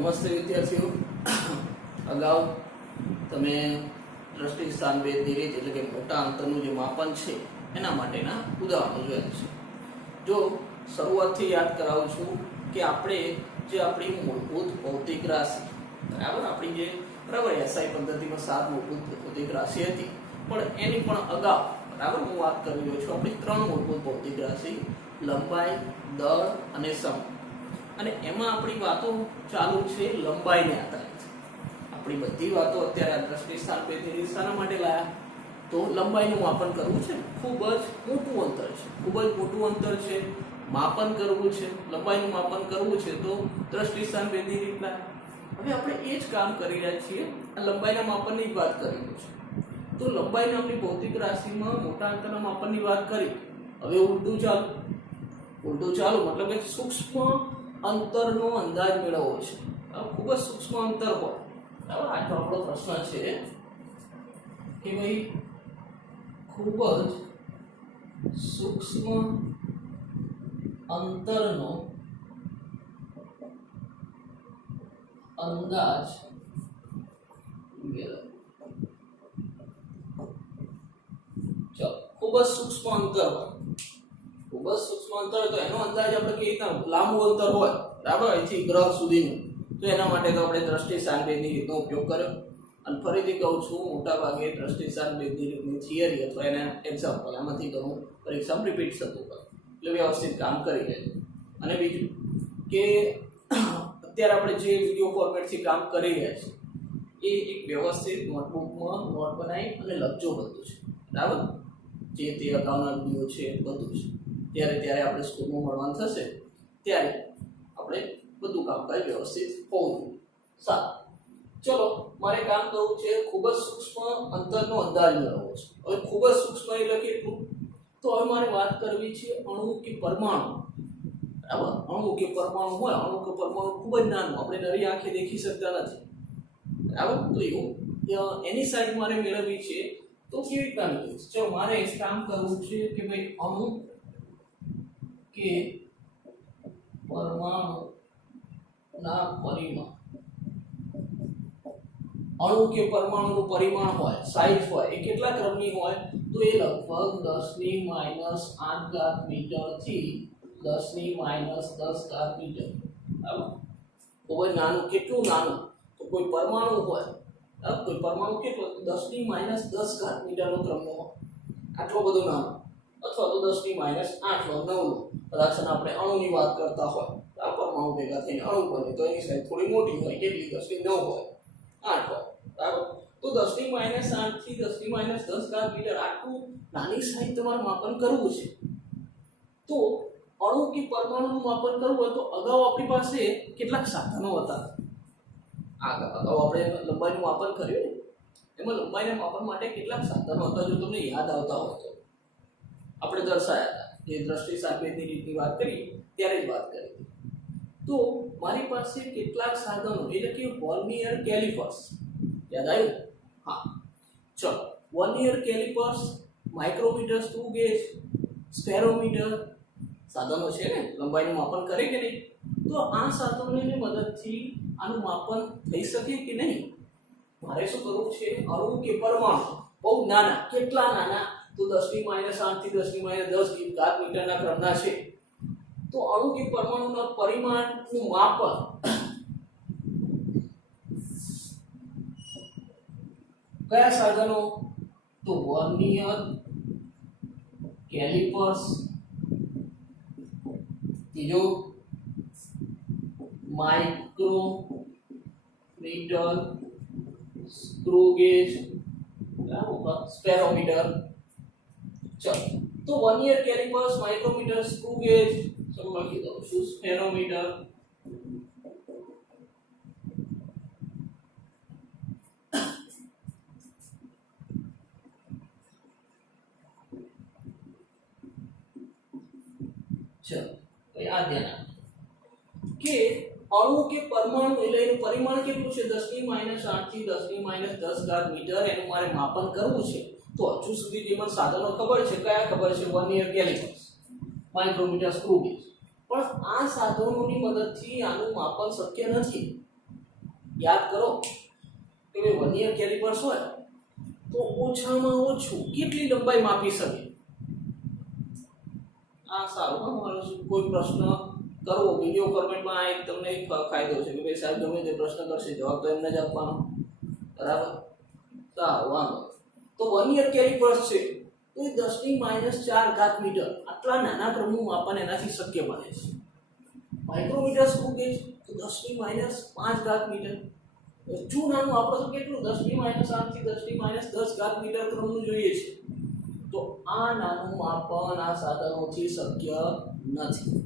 નમસ્તે વિદ્યાર્થીઓ, અગાઉ તમે દ્રષ્ટિ સ્થાન ભેદની રીત એટલે કે મોટા અંતરનું જે માપન છે એના માટેના ઉદાહરણો જોયા છે. જો શરૂઆતથી યાદ કરાવું છું કે આપણે જે આપણી મૂળભૂત ભૌતિક રાશિ બરાબર, આપણી જે બરાબર એસઆઈ પદ્ધતિમાં 7 મૂળભૂત ભૌતિક રાશિ હતી, પણ એની પણ અગાઉ બરાબર હું વાત કરી રહ્યો છું આપણી 3 મૂળભૂત ભૌતિક રાશિ લંબાઈ, દળ અને સમય. અને એમાં આપણી વાતો ચાલુ છે લંબાઈને આધારિત. આપણી બધી વાતો અત્યારે આ દ્રષ્ટિ સ્થાન ભેદની શાના માટે લાયા? તો લંબાઈનું માપન કરવું છે. ખૂબ જ મોટું અંતર છે, ખૂબ જ મોટું અંતર છે, માપન કરવું છે, લંબાઈનું માપન કરવું છે, તો દ્રષ્ટિ સ્થાન ભેદની રીત લાયા. હવે આપણે એ જ કામ કરી રહ્યા છીએ, આ લંબાઈના માપનની જ વાત કરી રહ્યો છે. તો લંબાઈ નામની ભૌતિક રાશિમાં મોટા અંતરના માપનની વાત કરી. હવે ઉલટું ચાલુ મતલબ કે સૂક્ષ્મ અંતરનો અંદાજ મેળવવો છે. ખૂબ જ સૂક્ષ્મ અંતર હોય બરાબર. આજનો આપણો પ્રશ્ન છે કે ભાઈ ખૂબ જ સૂક્ષ્મ અંતરનો અંદાજ મેળવવો. ચાલો, ખૂબ જ સૂક્ષ્મ અંતર હોય, ખૂબ જ સૂક્ષ્મ અંતર તો એનો અંદાજ આપણે કેવી રીતના, લાંબુ અંતર હોય બરાબર અહીંથી ગ્રહ સુધીનું, તો એના માટે તો આપણે દ્રષ્ટિ સ્થાન ભેદની રીતનો ઉપયોગ કર્યો. અને ફરીથી કહું છું, મોટા ભાગે દ્રષ્ટિ સ્થાન ભેદની રીતની થિયરી અથવા એના એક્ઝામ્પલ એમાંથી ઘણું પરીક્ષામાં રિપીટ થતું હોય એટલે વ્યવસ્થિત કામ કરી લે. અને બીજું કે અત્યારે આપણે જે વિડીયો ફોર્મેટથી કામ કરી રહ્યા છીએ એ એક વ્યવસ્થિત નોટબુકમાં નોટ બનાવી અને લખજો બધું છે બરાબર. જે તે અગાઉના વિડીયો છે બધું છે, ત્યારે આપણે સ્કૂલમાં ભણવાનું થશે ત્યારે આપણે બધું કામકાજ વ્યવસ્થિત હોવું જોઈએ. સારું, ચલો મારે કામ કરવું છે ખૂબ જ સૂક્ષ્મ અંતરનો અંદાજ મેળવવો છે. હવે ખૂબ જ સૂક્ષ્મ એટલે કેટલું? તો હવે મારે વાત કરવી છે અણુ કે પરમાણુ બરાબર. અણુ કે પરમાણુ હોય, અણુ કે પરમાણુ ખૂબ જ નાનું, આપણે નરી આંખે દેખી શકતા નથી બરાબર. તો એવું એની સાઈડ મારે મેળવવી છે. તો કેવી રીતના મેળવીશ? જો મારે એક કામ કરવું છે કે ભાઈ અણુ કે પરમાણુના પરિમાણ, અણુ કે પરમાણુનું પરિમાણ હોય, સાઈઝ હોય, એ કેટલા ક્રમની હોય? તો એ લગભગ 10⁻8 મીટર થી 10⁻10 મીટર બરાબર. ખૂબ જ નાનું. કેટલું નાનું? તો કોઈ પરમાણુ હોય, કોઈ પરમાણુ કેટલો? 10⁻10 મીટરનો ક્રમનો હોય, આટલો બધો નાનો, અથવા તો 10⁻8 કદાચ આપણે અણુની વાત કરતા હોય, આ પરમાણુ ભેગા થઈને અણુ બને તો એની સાઈઝ થોડી મોટી હોય, કેટલી? 10⁻9 હોય, 8 હોય બરાબર. તો 10⁻8 થી 10⁻10 મીટર આટલું નાની સાઈઝ તમારે માપન કરવું છે. તો અણુ કે પરમાણુનું માપન કરવું હોય તો અગાઉ આપણી પાસે કેટલાક સાધનો હતા. અગાઉ આપણે લંબાઈનું માપન કર્યું ને, એમાં લંબાઈના માપન માટે કેટલાક સાધનો હતા. જો તમને યાદ આવતા હોય તો આપણે દર્શાયા હતા, જે દ્રષ્ટિ સ્થાન ભેદની રીતની વાત કરી ત્યારે જ વાત કરી. તો મારી પાસે કેટલાક સાધનો એટલે કે વર્નિયર કેલિપર્સ, યાદ આવ્યું? હા, ચલો. Vernier calipers, micrometer, screw gauge, spherometer સાધનો છે ને, લંબાઈનું માપન કરે કે નહીં? તો આ સાધનોની મદદથી આનું માપન થઈ શકે કે નહીં? મારે શું કરવું છે? અણુ કે પરમાણુ બહુ નાના, કેટલા નાના? તો 10⁻8 થી 10⁻10 મીટરના ક્રમના છે. તો અણુ કે પરમાણુના પરિમાણનું માપન કયા સાધનો? તો વર્નિયર કેલિપર્સ, ત્રીજો માઇક્રોમીટર, સ્ક્રૂ ગેજ, સ્પેરોમીટર. ચલો, તો vernier calipers, micrometer, screw gauge, ચલો લખી દઉં છું, સ્પેરોમીટર. ચલો, આ ધ્યાન કે અણુ કે પરમાણુ એટલે એનું પરિમાણ કેટલું છે? 10⁻8 થી 10⁻10 મીટર એનું મારે માપન કરવું છે. તો હજુ સુધી જે મને સાધનો ખબર છે, કયા ખબર છે? Vernier calipers, micrometer, screw gauge. પણ આ સાધનોની મદદથી આનું માપન શક્ય નથી. યાદ કરો કે ભાઈ વર્નિયર કેલિપર્સ હોય તો ઓછામાં ઓછું કેટલી લંબાઈ માપી શકે? આ સારું હા, મારો કોઈ પ્રશ્ન કરવો વિડીયો ફોર્મેટમાં આ એક તમને એક ફાયદો છે કે ભાઈ સાહેબ ગમે તે પ્રશ્ન કરશે જવાબ તો એમને જ આપવાનો, બરાબર? સારું વાંધો. તો વર્નિયર કેલિપર્સ છે તો એ 10⁻⁴ મીટર આટલા નાના ક્રમનું માપન એનાથી શક્ય બને છે. માઇક્રોમીટર સ્ક્રૂ ગેજ તો 10⁻⁵ મીટર. જો નાનું આપણે તો કેટલું 10⁻⁸ થી 10⁻10 મીટર ક્રમનું જોઈએ છે. તો આ નાનું માપન આ સાધનોથી શક્ય નથી.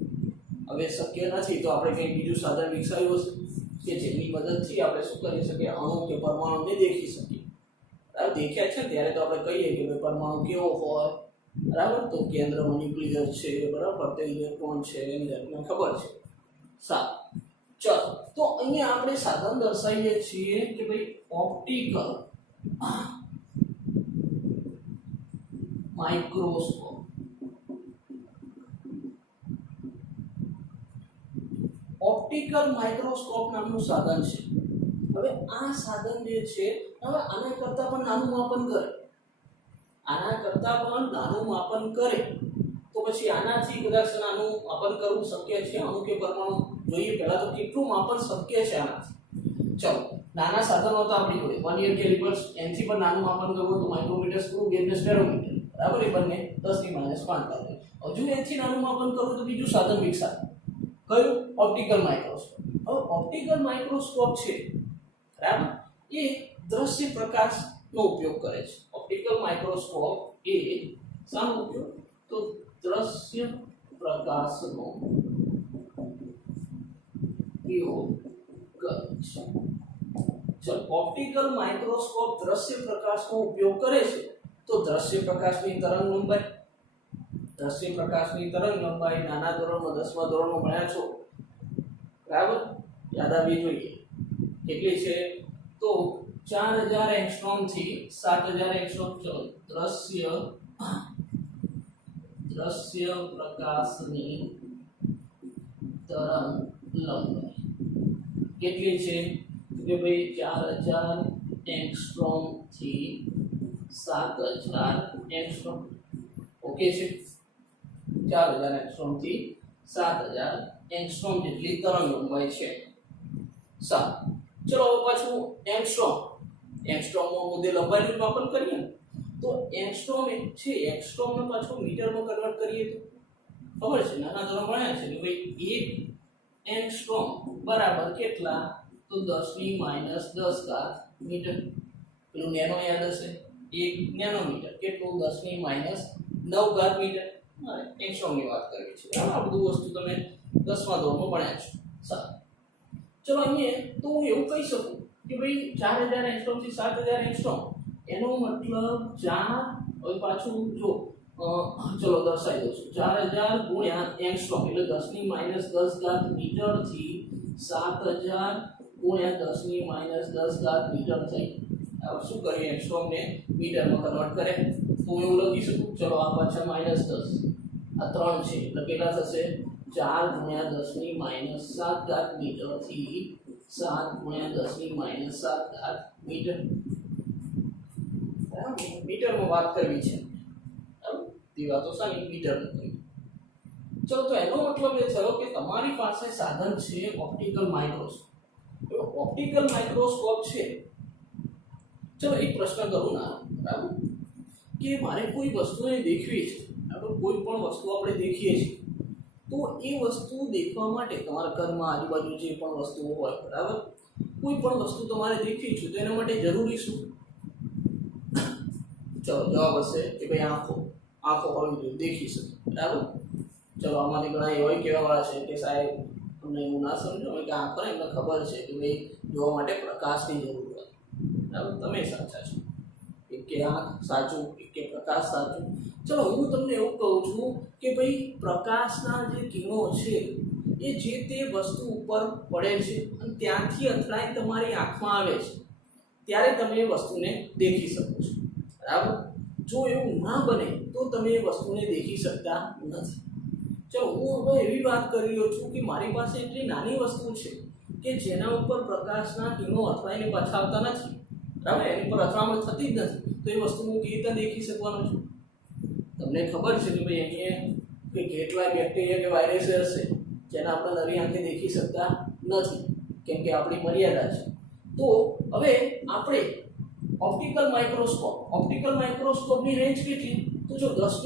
હવે શક્ય નથી તો આપણે કંઈ બીજું સાધન વિકસાવ્યું હશે કે જેની મદદથી આપણે શું કરી શકીએ? અણુ કે પરમાણુને દેખી શકીએ. બરાબર? દેખ્યા છે ત્યારે તો આપણે કહીએ કે ભાઈ પરમાણુ કેવો હોય, બરાબર? તો કેન્દ્રમાં ન્યુક્લિયસ છે, બરાબર? ફરતે ઇલેક્ટ્રોન છે, એની આપણને ખબર છે. સારું, ચલો તો અહીંયા આપણે સાધન દર્શાવીએ છીએ કે ભાઈ ઓપ્ટિકલ માઇક્રોસ્કોપ. ઓપ્ટિકલ માઇક્રોસ્કોપ નામનું સાધન છે. હવે આ સાધન જે છે હવે આના કરતાં પણ નાનું માપન કરે, આના કરતાં પણ નાનું માપન કરે તો પછી આનાથી કદાચ નાનું માપન કરવું શક્ય છે? અણુ કે પરમાણુ જોઈએ પહેલા તો કેટલું માપન શક્ય છે આનાથી. ચલો નાના સાધનો તો આપણી જોડે વર્નિયર કેલિપર્સ, એનથી પણ નાનું માપન કરવું તો માઇક્રોમીટર, સ્ક્રૂ ગેજ ને સ્પેરોમીટર, બરાબર? એ બંને 10⁻⁵. હજુ એનથી નાનું માપન કરવું તો બીજું સાધન વિકસાવે. કયું? Optical microscope. હવે ઓપ્ટિકલ માઇક્રોસ્કોપ છે, બરાબર? એ દ્રશ્ય પ્રકાશનો ઉપયોગ કરે છે. ઓપ્ટિકલ માઇક્રોસ્કોપ એ શાનો ઉપયોગ? તો દ્રશ્ય પ્રકાશનો ઉપયોગ કરે છે. ચલો ઓપ્ટિકલ માઇક્રોસ્કોપ દ્રશ્ય પ્રકાશનો ઉપયોગ કરે છે તો દ્રશ્ય પ્રકાશની તરંગ લંબાઈ, દ્રશ્ય પ્રકાશની તરંગ લંબાઈ નાના ધોરણમાં 10મા ધોરણમાં ભણ્યા છો, બરાબર? યાદ આવવી જોઈએ. કેટલી છે? તો 4000 એંગસ્ટ્રોમ થી 7000 એંગસ્ટ્રોમ. ચલો દ્રશ્ય પ્રકાશની તરંગ લંબાઈ કેટલી છે? કે ભાઈ 4000 એંગસ્ટ્રોમ થી 7000 એંગસ્ટ્રોમ. ઓકે છે? 4000 એંગસ્ટ્રોમ થી 7000 એંગસ્ટ્રોમ જેટલી તરંગ લંબાઈ છે. સારું, ચલો પાછું એંગસ્ટ્રોમમાં મુદ્દે લંબાઈનું માપન કરીએ તો એંગસ્ટ્રોમ છે, એંગસ્ટ્રોમને પાછું મીટરમાં કન્વર્ટ કરીએ તો ખબર છે નાના ધોરણ ભણ્યા છે કે ભાઈ 1 એંગસ્ટ્રોમ બરાબર કેટલા? તો 10⁻⁻10 મીટર. પેલું નેનો યાદ હશે, 1 નેનોમીટર કેટલું? 10⁻⁹ મીટર. એંગસ્ટ્રોમની વાત કરવી છે, બરાબર? આ બધું વસ્તુ તમે 10મા ધોરણમાં ભણ્યા છો. સારું, ચલો અહીંયા તો હું એવું કહી શકું કે ભાઈ 4000 એંગસ્ટ્રોમ થી 7000 એંગસ્ટ્રોમ એનો મતલબ 4 હવે પાછું જો ચલો દર્શાવી દઉં છું 4000 ગુણ્યા એંગસ્ટ્રોમ એટલે 10⁻⁻10 મીટર થી 7000 ગુણ્યા 10⁻⁻10 મીટર થઈ. હવે શું કરીએ? એંગસ્ટ્રોમ ને મીટરમાં કન્વર્ટ કરે તો હું એવું લખી શકું. ચલો આ પાછા -10 આ 3 છે એટલે કેટલા થશે? 4 ગુણ્યા 10⁻⁷ મીટર થી 7 ગુણ્યા 10⁻⁷ મીટર. મીટરમાં વાત કરવી છે, દીવા તો સાની મીટરમાં કરી. ચલો તો એનો મતલબ એ થયો કે તમારી પાસે સાધન છે ઓપ્ટિકલ માઇક્રોસ્કોપ. ઓપ્ટિકલ માઇક્રોસ્કોપ છે. ચલો એક પ્રશ્ન કરું ના, બરાબર? કે મારે કોઈ વસ્તુને દેખવી છે, બરાબર? કોઈ પણ વસ્તુ આપણે દેખીએ છીએ તો એ વસ્તુ દેખવા માટે તમારા ઘરમાં આજુબાજુ જે પણ વસ્તુઓ હોય, બરાબર? કોઈ પણ વસ્તુ તમારે દેખવી છે તો એના માટે જરૂરી શું? ચલો જવાબ હશે કે ભાઈ આંખો હોવી જોઈએ, દેખી શકે, બરાબર? ચલો આમાંથી ઘણા એવા કહેવાવાળા છે કે સાહેબ અમને એવું ના સમજો કે આંખો ને એમને ખબર છે કે ભાઈ જોવા માટે પ્રકાશની જરૂર હોય, બરાબર? તમે સાચા છો, કે આંખ સાચું કે પ્રકાશ સાચું. ચલો હું તમને એવું કહું છું કે ભાઈ પ્રકાશના જે કિરણો છે એ જે તે વસ્તુ ઉપર પડે છે અને ત્યાંથી અથડાઈ તમારી આંખમાં આવે છે ત્યારે તમે એ વસ્તુને દેખી શકો છો, બરાબર? જો એવું ના બને તો તમે એ વસ્તુને દેખી શકતા નથી. ચલો હું હવે એવી વાત કરી રહ્યો છું કે મારી પાસે એટલી નાની વસ્તુ છે કે જેના ઉપર પ્રકાશના કિરણો અથડાઈને પાછા આવતા નથી, બરાબર, એની પર અથડામણ થતી જ નથી, તો એ વસ્તુ હું કેવી રીતે દેખી શકવાનો છું? તમને ખબર છે કે ભાઈ અહીંયા કે કેટલા બેક્ટેરિયા કે વાયરસ હશે જેને આપણે નરી આંખે દેખી શકતા નથી, કેમ કે આપણી મર્યાદા છે. તો હવે આપણે ઓપ્ટિકલ માઇક્રોસ્કોપની રેન્જ કેટલી? તો જો 10⁻⁷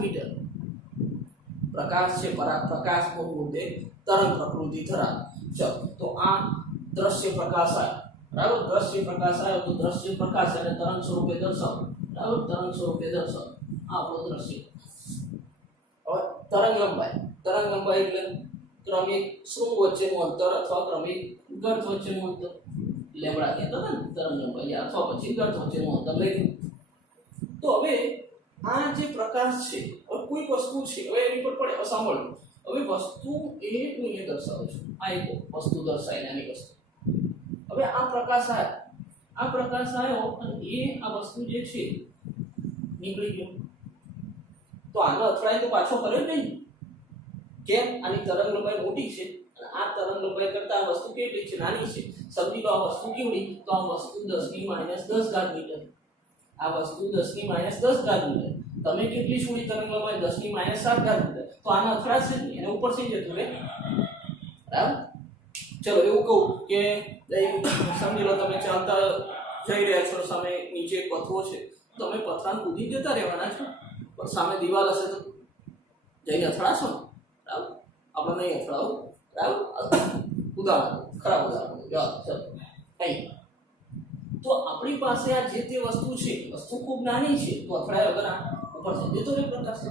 મીટર પ્રકાશ છે, પ્રકાશ મુદ્દે તરંગ પ્રકૃતિ ધરાવે. ચલો, તો આ દ્રશ્ય પ્રકાશ આવ્યો, બરાબર, દ્રશ્ય પ્રકાશ આવ્યો તો દ્રશ્ય પ્રકાશ એટલે તરંગ સ્વરૂપે દર્શાવો, બરાબર, તરંગ સ્વરૂપે દર્શાવો. આ આપણો દ્રશ્ય. હવે તરંગ લંબાઈ એટલે ક્રમિક શૃંગ વચ્ચેનું અંતર અથવા ક્રમિક ગર્ત વચ્ચેનું અંતર, લેમ્બડા કહેતા હતા ને તરંગ લંબાઈ, અથવા પછી ગર્ત વચ્ચેનું અંતર લઈ. તો હવે આ જે પ્રકાશ છે, હવે કોઈ વસ્તુ છે, હવે એની પર પડે, સાંભળો, હવે વસ્તુ એ હું અહીંયા દર્શાવું છું, આ એક વસ્તુ દર્શાવી, નાની વસ્તુ. હવે આ પ્રકાશ આવ્યો અને એ આ વસ્તુ જે છે નીકળી ગયો, તો આનો અથડાય તો પાછો ફરે જ નહીં. કેમ? આની તરંગ લંબાઈ મોટી છે અને આ તરંગ લંબાઈ કરતા આ વસ્તુ કેટલી છે? નાની છે. સમજી લો આ વસ્તુ કેવડી? તો આ વસ્તુ 10⁻⁻ મીટર, આ વસ્તુ 10⁻⁻ મીટર. તમે કેટલી છોડી તરંગ લંબાઈ? 10⁻⁷ મીટર. તો આનો અથડાશે જ નહીં, એને ઉપર થઈ જતું રહે, બરાબર. ચલો એવું કહું કે સમજી લો તમે ચાલતા જઈ રહ્યા છો, સામે નીચે પથ્થરો છે, તમે પથ્થરાને કૂદી જતા રહેવાના છો, પણ સામે દિવાલ હશે તો જઈને અથડાશો ને, બરાબર. આપણે નહીં અથડાવું, બરાબર. ઉદાહરણ, ખરાબ ઉદાહરણ. ચલો અહીં તો આપણી પાસે આ જે તે વસ્તુ છે, વસ્તુ ખૂબ નાની છે, તો અથડાય વગર આ ઉપર થઈ જતો રહે પ્રકાશ.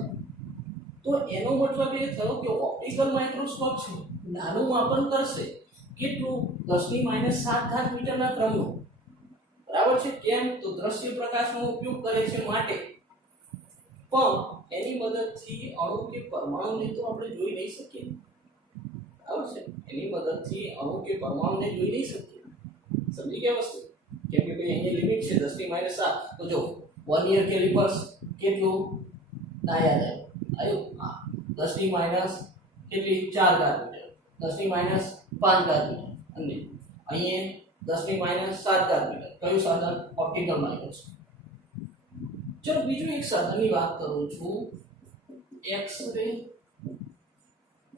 તો એનો મતલબ એ થયો કે ઓપ્ટિકલ માઇક્રોસ્કોપ છે, નાનું માપન કરશે, કેટલું? 10⁻⁷ મીટરના ક્રમનું, બરાબર છે. કેમ? તો દ્રશ્ય પ્રકાશનો ઉપયોગ કરે છે માટે. પણ એની મદદથી અણુ કે પરમાણુને તો આપણે જોઈ નહીં શકીએ, બરાબર છે. એની મદદથી અણુ કે પરમાણુને જોઈ નહીં શકીએ. સમજી ગયા વસ્તુ? કેમ કે ભાઈ અહીંયા લિમિટ છે 10⁻⁷. તો જો 1 યર કેલિપર્સ કેટલું? ના યાદ આવ્યું? હા, 10⁻⁴ કેટલી? 4 મીટર, 10⁻⁵ મીટર, અને અહીંયા 10⁻⁷ મીટર. કયું સાધન? Optical microscope. ચલો બીજું એક સાધનની વાત કરું છું, એક્સ-રે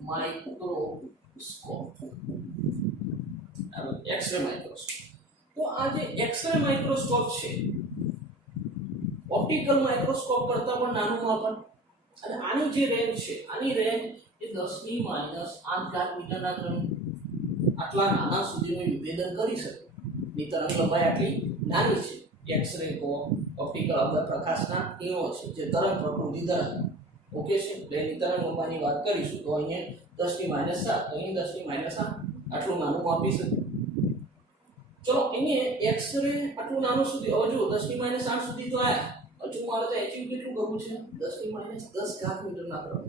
માઇક્રોસ્કોપ. X-ray microscope. તો આ જે એક્સ-રે માઇક્રોસ્કોપ છે, ઓપ્ટિકલ માઇક્રોસ્કોપ કરતાં પણ નાનું માપન, અને આની જે રેન્જ છે, આની રેન્જ એ 10⁻⁸ મીટરના ક્રમ. આટલા નાના સુધીનું વિભેદન કરી શકે. ની તરંગ લંબાઈ આટલી નાની છે. એક્સ-રે કો ઓપ્ટિકલ આપણા પ્રકાશના કિરણો છે જે તરંગ પ્રકૃતિ ધરાવે. ઓકે છે. એટલે એની તરંગ લંબાઈની વાત કરીશું તો અહીંયા 10⁻⁷, અહીં 10⁻⁷, આટલું નાનું માપી શકે. ચલો અહીંયા એક્સ-રે આટલું નાનું સુધી, હવે જો 10⁻⁷ સુધી તો આયા, હજુ મારે તો એચિવ કેટલું કરવું છે? 10⁻⁻ મીટરના ક્રમ.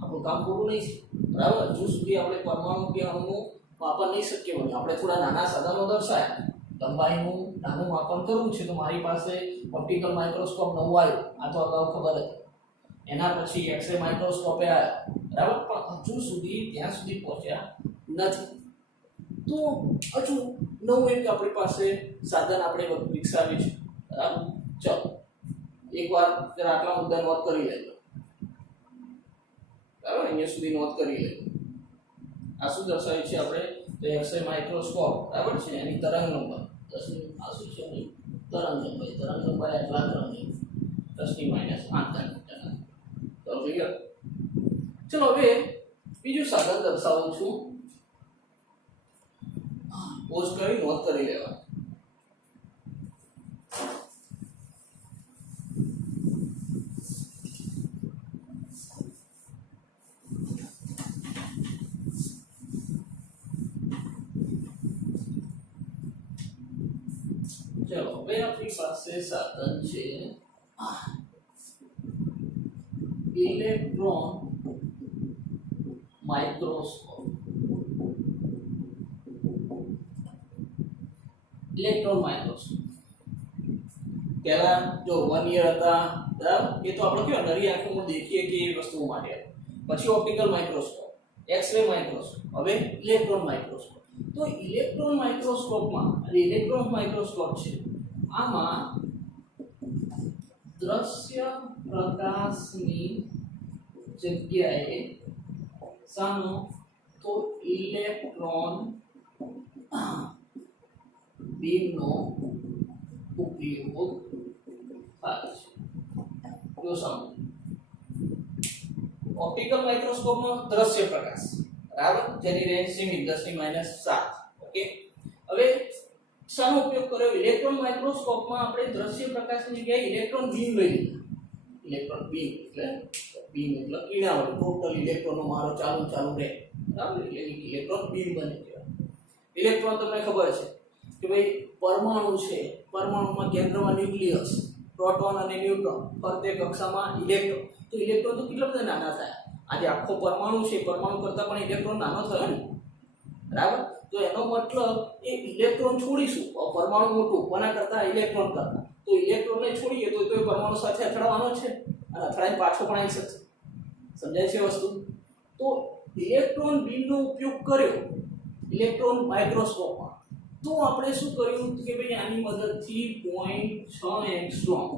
આપણું કામ પૂરું નહીં છે, બરાબર. હજુ સુધી આપણે પરમાણુ કે અણુનું માપન નહીં શક્ય બન્યું. આપણે થોડા નાના સાધનો દર્શાયા, લંબાઈનું નાનું માપન કરવું છે, તો મારી પાસે ઓપ્ટિકલ માઇક્રોસ્કોપ નવું આવ્યું, આ તો અગાઉ ખબર હતી. એના પછી એક્સ-રે માઇક્રોસ્કોપે આવ્યા, બરાબર. પણ હજુ સુધી ત્યાં સુધી પહોંચ્યા નથી. તો હજુ નવું એક આપણી પાસે સાધન આપણે વિકસાવ્યું છે, બરાબર. ચલો એકવાર જરા આટલા મુદ્દા નોંધ કરી લેજો, બરાબર. અહીંયા સુધી નોંધ કરી લેજો. આ શું દર્શાવ્યું છે આપણે? તો એક્સ-રે માઇક્રોસ્કોપ, બરાબર છે. એની તરંગ લંબાઈ 10 આ શું છે? તરંગ લંબાઈ આટલા ક્રમની 10⁻⁸ મીટર. તો ક્લિયર? ચલો હવે બીજું સાધન દર્શાવું છું. પોઝ કરી નોંધ કરી લેવા. ચલો હવે આપણી પાસે સાધન છે ઇલેક્ટ્રોન માઇક્રોસ્કોપ. ઇલેક્ટ્રોન માઇક્રોસ્કોપ પહેલા જો 1 યર હતા, બરાબર. એ તો આપણે કેવા નરી આંખોમાં દેખીએ કે એ વસ્તુઓ માટે. પછી ઓપ્ટિકલ માઇક્રોસ્કોપ, एक्सरे माइक्रोस्कोप હવે ઇલેક્ટ્રોન માઇક્રોસ્કોપ તો ઇલેક્ટ્રોન માઇક્રોસ્કોપમાં ઇલેક્ટ્રોન માઇક્રોસ્કોપ છે આમાં દ્રશ્ય પ્રકાશની જગ્યાએ સાનો તો ઇલેક્ટ્રોન બીમનો ઉપયોગ થાય છે જો સમજો ऑप्टिकल माइक्रोस्कोप में दृश्य प्रकाश बराबर जेनी रेंज सीमित 10⁻⁷ ओके હવે શાનો ઉપયોગ કર્યો ઇલેક્ટ્રોન માઇક્રોસ્કોપ માં આપણે દૃશ્ય પ્રકાશની જગ્યાએ ઇલેક્ટ્રોન બીમ લઈ લીધા ઇલેક્ટ્રોન બીમ એટલે કિરણોત્સર્ગ ટોટલ ઇલેક્ટ્રોનનો મારો ચાલુ રહે બરાબર એટલે ઇલેક્ટ્રોન બીમ બને છે ઇલેક્ટ્રોન તમને ખબર છે કે ભાઈ પરમાણુ છે પરમાણુમાં કેન્દ્રમાં ન્યુક્લિયસ પ્રોટોન અને ન્યુટ્રોન ફરતે કક્ષામાં ઇલેક્ટ્રોન તો ઇલેક્ટ્રોન તો કેટલા બધા નાના થાય આજે આખો પરમાણુ છે પરમાણુ કરતાં પણ ઇલેક્ટ્રોન નાનો થયો ને બરાબર તો એનો મતલબ એ ઇલેક્ટ્રોન છોડીશું પરમાણુ મોટું કોના કરતાં ઇલેક્ટ્રોન કરતાં તો ઇલેક્ટ્રોનને છોડીએ તો એ પરમાણુ સાથે અથડાવાનો છે અને અથડાઈને પાછો પણ આવી શકશે સમજાય છે વસ્તુ તો ઇલેક્ટ્રોન બીમનો ઉપયોગ કર્યો ઇલેક્ટ્રોન માઇક્રોસ્કોપમાં તો આપણે શું કર્યું કે ભાઈ આની મદદથી 0.6 એંગસ્ટ્રોમ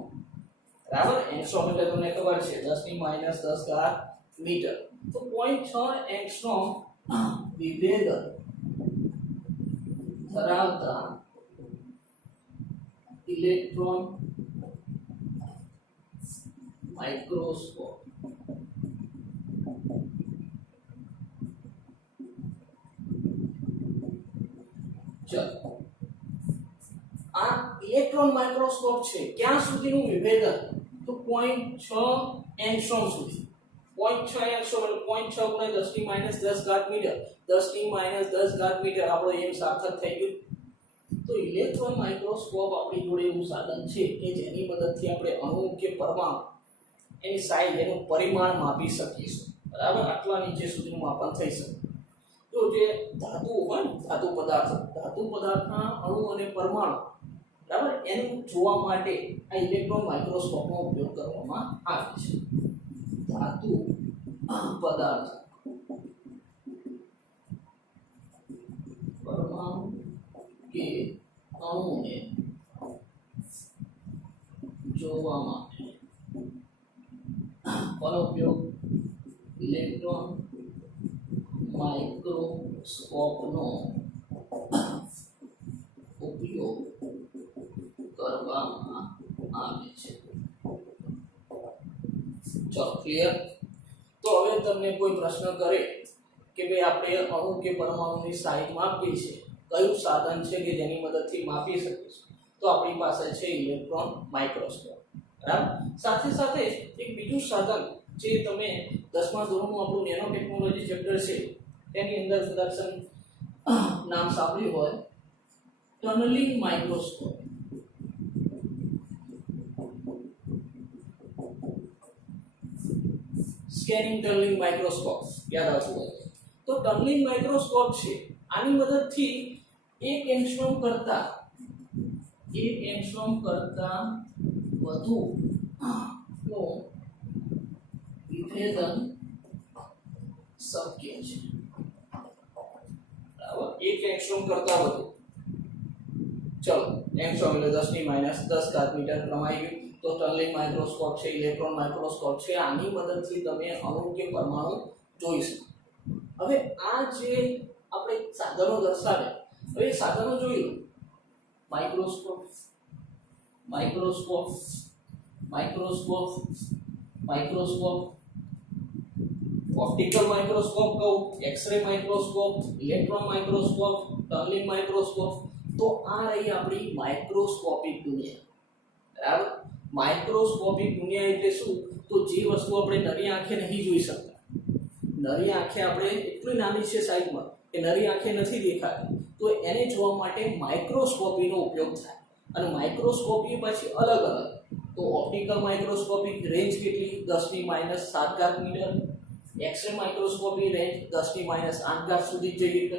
બરાબર એંગસ્ટ્રોમ એટલે તમને ખબર છે 10⁻⁻10 મીટર તો 0.6 એંગસ્ટ્રોમ વિભેદન ધરાવતા ઇલેક્ટ્રોન માઇક્રોસ્કોપ ચલો આ ઇલેક્ટ્રોન માઇક્રોસ્કોપ છે ક્યાં સુધીનું વિભેદન તો 0.6 એંગસ્ટ્રોમ સુધી 0.6 એંગસ્ટ્રોમ એટલે 0.6 × 10⁻⁻10 મીટર 10⁻⁻10 મીટર આપણો એમ સાર્થક થઈ ગયું તો ઇલેક્ટ્રોન માઇક્રોસ્કોપ આપણી જોડે એવું સાધન છે કે જેની મદદથી આપણે અણુ કે પરમાણુ એની સાઈઝ એનું પરિમાણ માપી શકીશું બરાબર આટલા નીચે સુધીનું માપન થઈ શકે તો જે ધાતુ હોય ને ધાતુ પદાર્થના અણુ અને પરમાણુ બરાબર એનું જોવા માટે આ ઇલેક્ટ્રોન માઇક્રોસ્કોપનો ઉપયોગ કરવામાં આવે છે ધાતુ પદાર્થ પરમાણુ કે અણુને જોવા માટે કોનો ઉપયોગ ઇલેક્ટ્રોન માઇક્રોસ્કોપનો ઉપયોગ કરવામાં આવે છે ચલો ક્લિયર તો હવે તમને કોઈ પ્રશ્ન કરે કે ભાઈ આપણે અણુ કે પરમાણુની સાઈઝ માપવી છે કયું સાધન છે કે જેની મદદથી માપી શકીશું તો આપણી પાસે છે ઇલેક્ટ્રોન માઇક્રોસ્કોપ બરાબર સાથે સાથે એક બીજું સાધન જે તમે 10મા ધોરણનું આપણું નેનો ટેકનોલોજી ચેપ્ટર છે તેની અંદર કદાચ નામ સાંભળ્યું હોય tunnelling microscope scanning tunnelling microscope યાદ આવતું હોય તો ટનલિંગ માઇક્રોસ્કોપ છે આની મદદથી 1 એંગસ્ટ્રોમ કરતા વધુ નો વિભેદન શક્ય છે બરાબર 1 એંગસ્ટ્રોમ કરતા વધુ ચલો એંગસ્ટ્રોમ એટલે 10⁻⁻10 મીટર પ્રમાઈ ગયું તો ટનલિંગ માઇક્રોસ્કોપ છે ઇલેક્ટ્રોન માઇક્રોસ્કોપ છે આની મદદથી તમે અણુ કે પરમાણુ જોઈ શકો હવે આ જે આપણે સાધનો દર્શાવે હવે સાધનો જોઈ લો માઇક્રોસ્કોપ ऑप्टिकल माइक्रोस्कोप कहूं x ray microscope electron microscope tunnelling microscope तो आ रही अपनी माइक्रोस्कोपिक दुनिया बराबर माइक्रोस्कोपिक दुनिया એટલે શું તો જે વસ્તુ આપણે નરી આંખે નહીં જોઈ શકતા નરી આંખે આપણે એટલી નાની છે સાઈઝમાં કે નરી આંખે નથી દેખાતી તો એને જોવા માટે માઇક્રોસ્કોપીનો ઉપયોગ થાય અને માઇક્રોસ્કોપી પછી અલગ અલગ તો ઓપ્ટિકલ માઇક્રોસ્કોપિક રેન્જ કેટલી 10⁻⁷ મીટર एक्सरे माइक्रोस्कोपी रेंज 10⁻⁸ સુધી જઈ શકે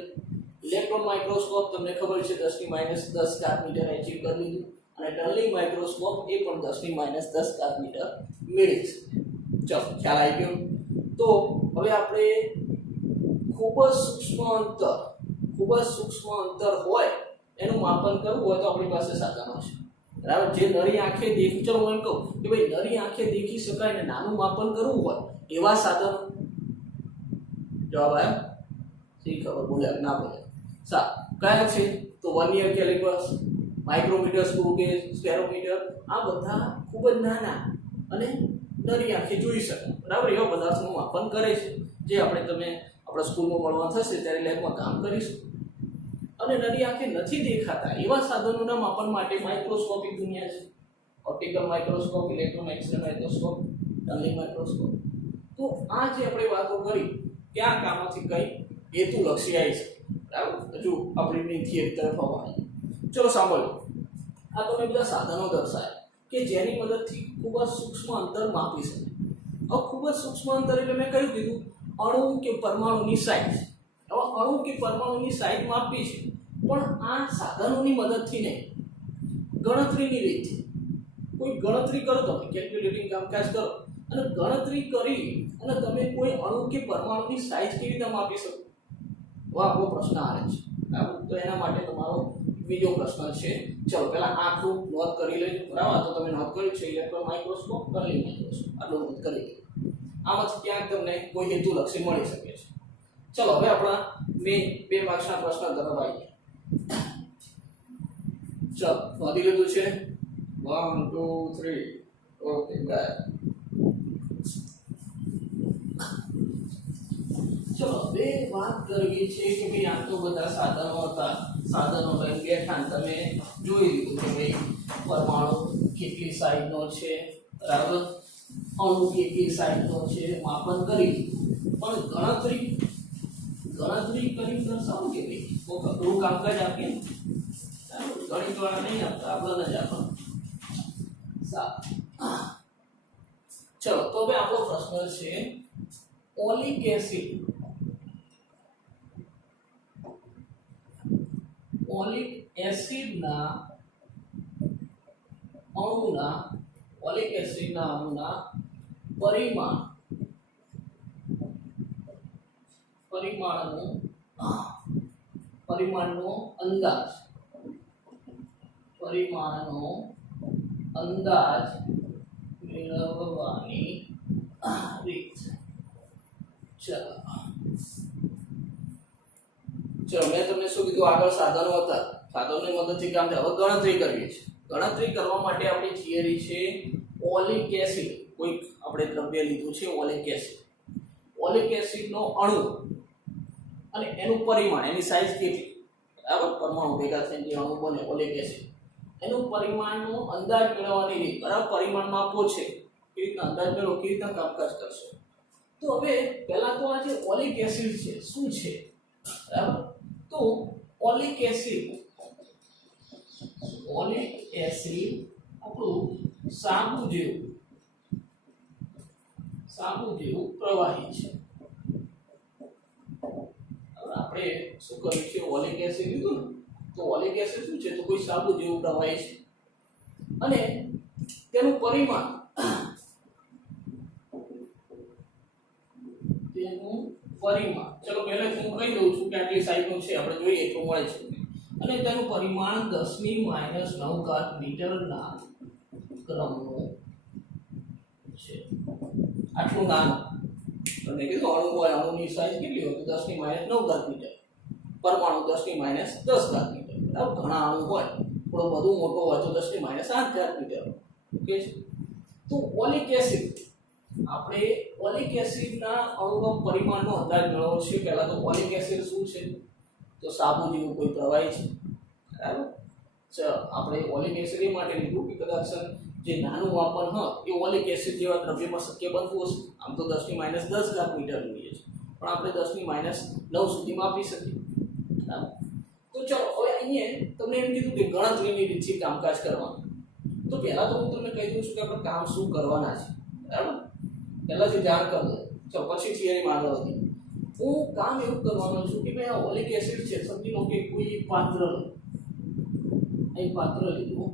ઇલેક્ટ્રોન માઇક્રોસ્કોપ તમને ખબર છે 10⁻10 મીટર અચીવ કરી લીધું અને ટનલિંગ માઇક્રોસ્કોપ એ પણ 10⁻10 મીટર મેળવી છે ચલો ખ્યાલ આવી ગયો તો હવે આપણે ખૂબ જ સૂક્ષ્મ અંતર હોય એનું માપન કરવું હોય તો આપણી પાસે સાધનો છે બરાબર. જે નરી આંખે દેખી, ચલો હું એમ કહું કે ભાઈ નરી આંખે દેખી શકાય ને નાનું માપન કરવું હોય એવા સાધનો. જવાબ આવ્યો? શી ખબર બોલ્યા ના બોલ્યા? કયા છે? તો vernier calipers, micrometer, screw gauge, spherometer. આ બધા ખૂબ જ નાના અને નરી આંખે જોઈ શકાય બરાબર એવા પદાર્થનું માપન કરે છે, જે તમે આપણા સ્કૂલમાં મળવા થશે ત્યારે લેબમાં કામ કરીશું. અને નરી આંખે નથી દેખાતા એવા સાધનોના માપન માટે માઇક્રોસ્કોપિક દુનિયા છે. Optical microscope, electron X-ray microscope, tunnelling microscope. તો આ જે આપણે વાતો કરી ક્યાં કામમાંથી કઈ હેતુલક્ષી આવી છે બરાબર. હજુ આપણે થિયરી તરફ આવવાની. ચલો સાંભળો, આ તમે બધા સાધનો દર્શાયા કે જેની મદદથી ખૂબ જ સૂક્ષ્મ અંતર માપી શકે. હવે ખૂબ જ સૂક્ષ્મ અંતર એટલે મેં કહ્યું કીધું અણુ કે પરમાણુની સાઇઝ. હવે અણુ કે પરમાણુની સાઇઝ માપી છે, પણ આ સાધનોની મદદથી નહીં, ગણતરીની રીતથી. કોઈ ગણતરી કરો, તમે કેલ્ક્યુલેટિંગ કામકાજ કરો અને ગણતરી કરી અને તમે કોઈ અણુ કે પરમાણુની સાઇઝ કેવી રીતે માપી શકો? આપણો પ્રશ્ન આવે છે બરાબર. તો એના માટે તમારો બીજો પ્રશ્ન છે. ચલો પહેલા આખું નોંધ કરી લેજો બરાબર. તો તમે નોંધ કર્યું છે ઇલેક્ટ્રોન માઇક્રોસ્કોપ, ટનલિંગ માઇક્રોસ્કોપ, આટલું નોંધ કરી લેજો. આમાંથી ક્યાંક તમને કોઈ હેતુલક્ષી મળી શકે છે. ચલો હવે આપણા મેં 2 માર્ક્સના પ્રશ્ન તરફ આવીએ. ચલો નોંધી લીધું છે? 1 2 3 ઓકે બાય. ચલો હવે વાત કરવી છે કે ભાઈ આ તો બધા સાધનો હતા, સાધનો લઈને બેઠા તમે જોઈ લીધું કે ભાઈ પરમાણુ કેટલી સાઈઝનો છે બરાબર, અણુ કેટલી સાઈઝનો છે, માપન કરી પણ ગણતરી કરી દર્શાવો કે ભાઈ કોઈ અઘરું કામકાજ આપીએ ને ગણિત વાળા નહીં આપતા, આપણે જ આપવાનું. ચલો તો હવે આપણો પ્રશ્ન છે ઓલિક એસિડ. ઓલિક એસિડના અણુના પરિમાણનો અંદાજ મેળવવાની રીત. ચલો મેં તમને શું કીધું આગળ? સાધનો હતા, સાધનોની મદદથી કામ થાય. હવે ગણતરી કરવી છે. ગણતરી કરવા માટે આપણી થિયરી છે ઓલિક એસિડ. કોઈક આપણે દ્રવ્ય લીધું છે ઓલિક એસિડ. ઓલિક એસિડનો અણુ અને એનું પરિમાણ, એની સાઇઝ કેટલી બરાબર, પરમાણુ ભેગા થઈને જે અણુ બને ઓલિક એસિડ, એનું પરિમાણનો અંદાજ મેળવવાની રીત બરાબર. પરિમાણ માપવો છે, કેવી રીતના અંદાજ મેળવો, કેવી રીતના કામકાજ કરશો. તો હવે પહેલા તો આ જે ઓલિક એસિડ છે શું છે બરાબર. તો ઓલિક એસિડ આપણું સાબુ જેવું પ્રવાહી છે. આપણે શું કર્યું છે? ઓલિક એસિડ લીધું ને, તો ઓલિક એસિડ શું છે? તો કોઈ સાબુ જેવું પ્રવાહી છે અને તેનું પરિમાણ ચલો પહેલાથી હું કહી દઉં છું કે આટલી સાઈઝનું છે, આપણે જોઈએ એટલું મળે છે. અને તેનું પરિમાણ 10⁻⁹ મીટરના ક્રમનું છે. આટલું નાનું. તમને કીધું અણુ હોય, અણુની સાઈઝ કેટલી હોય? 10⁻⁹ મીટર. પરમાણુ 10⁻10 મીટર. બરાબર. ઘણા અણુ હોય, થોડો વધુ મોટો હોય તો 10⁻8 મીટર. ઓકે. તો ઓલિક એસિડ, આપણે ઓલિક એસિડના અણુનો પરિમાણનો અંદાજ મેળવવો છે. પહેલા તો ઓલિક એસિડ શું છે? તો સાબુ જેવું કોઈ પ્રવાહી છે બરાબર. આપણે ઓલિક એસિડ એ માટે લીધું કે કદાચ જે નાનું માપન હોય એ ઓલિક એસિડ જેવા દ્રવ્યમાં શક્ય બનતું હશે. આમ તો 10⁻10 મીટર જોઈએ છે, પણ આપણે 10⁻9 સુધી માપી શકીએ બરાબર. તો ચલો હવે અહીંયા તમને એમ કીધું કે ગણતરીની રીતથી કામકાજ કરવાનું. તો પહેલા તો હું તમને કહી દઉં છું કે આપણે કામ શું કરવાના છે બરાબર. પહેલાથી જાણ કરી દો, ચલો પછી થિયરીમાં આગળ વધીએ. હું કામ એવું કરવાનો છું કે ભાઈ આ ઓલિક એસિડ છે, સમજી લો કે કોઈ પાત્ર લીધું